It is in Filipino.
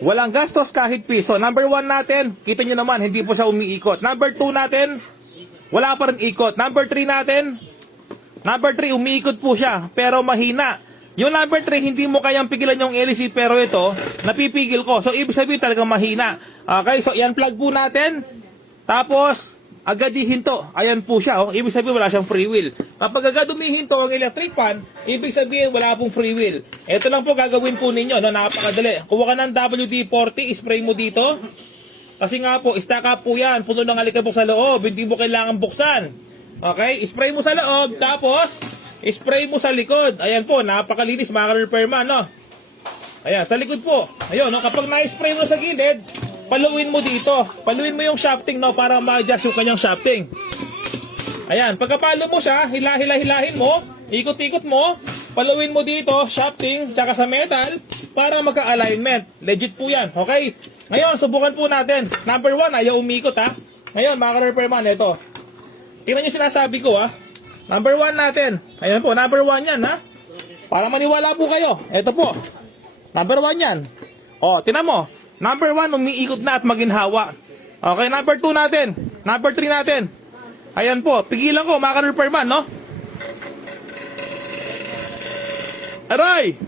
Walang gastos kahit piso. Number 1 natin, kita nyo naman, hindi po siya umiikot. Number 2 natin, wala pa rin ikot. Number 3 natin, number 3, umiikot po siya, pero mahina. Yung number 3, hindi mo kayang pigilan yung LEC, pero ito, napipigil ko. So, ibig sabihin talagang mahina. Okay, so yan plug po natin. Tapos, agad hihinto. Ayan po siya. Oh. Ibig sabihin, wala siyang free wheel. Kapag agad humihinto ang electric fan, ibig sabihin, wala pong free wheel. Ito lang po gagawin po ninyo. No? Napakadali. Kuha ka ng WD-40, spray mo dito. Kasi nga po, stack up po yan. Puno ng alikabok sa loob. Hindi mo kailangan buksan. Okay? Spray mo sa loob. Tapos, spray mo sa likod. Ayan po, napakalinis mga ka-repairman, no? Ayan, sa likod po. Ayun, no? Kapag na-spray mo sa gilid, paluin mo dito. Paluin mo yung shafting, no? Para ma-adjust yung kanyang shafting. Ayan, pagkapalo mo siya, hilahin mo, ikot-ikot mo, paluin mo dito, shafting, tsaka sa metal, para magka-alignment. Legit po yan, okay? Ngayon, subukan po natin. Number 1, ayaw umikot, ha? Ngayon, mga ka-repairman, ito. Tingnan nyo sinasabi ko, ha? Number 1 natin. Ayan po, number 1 yan, ha? Para maniwala po kayo. Ito po. Number 1 yan. O, tingnan mo. Number 1, umiikot na at maginhawa. Okay, number 2 natin. Number 3 natin. Ayan po, pigilan ko, mga ka-repairman, no? Aray!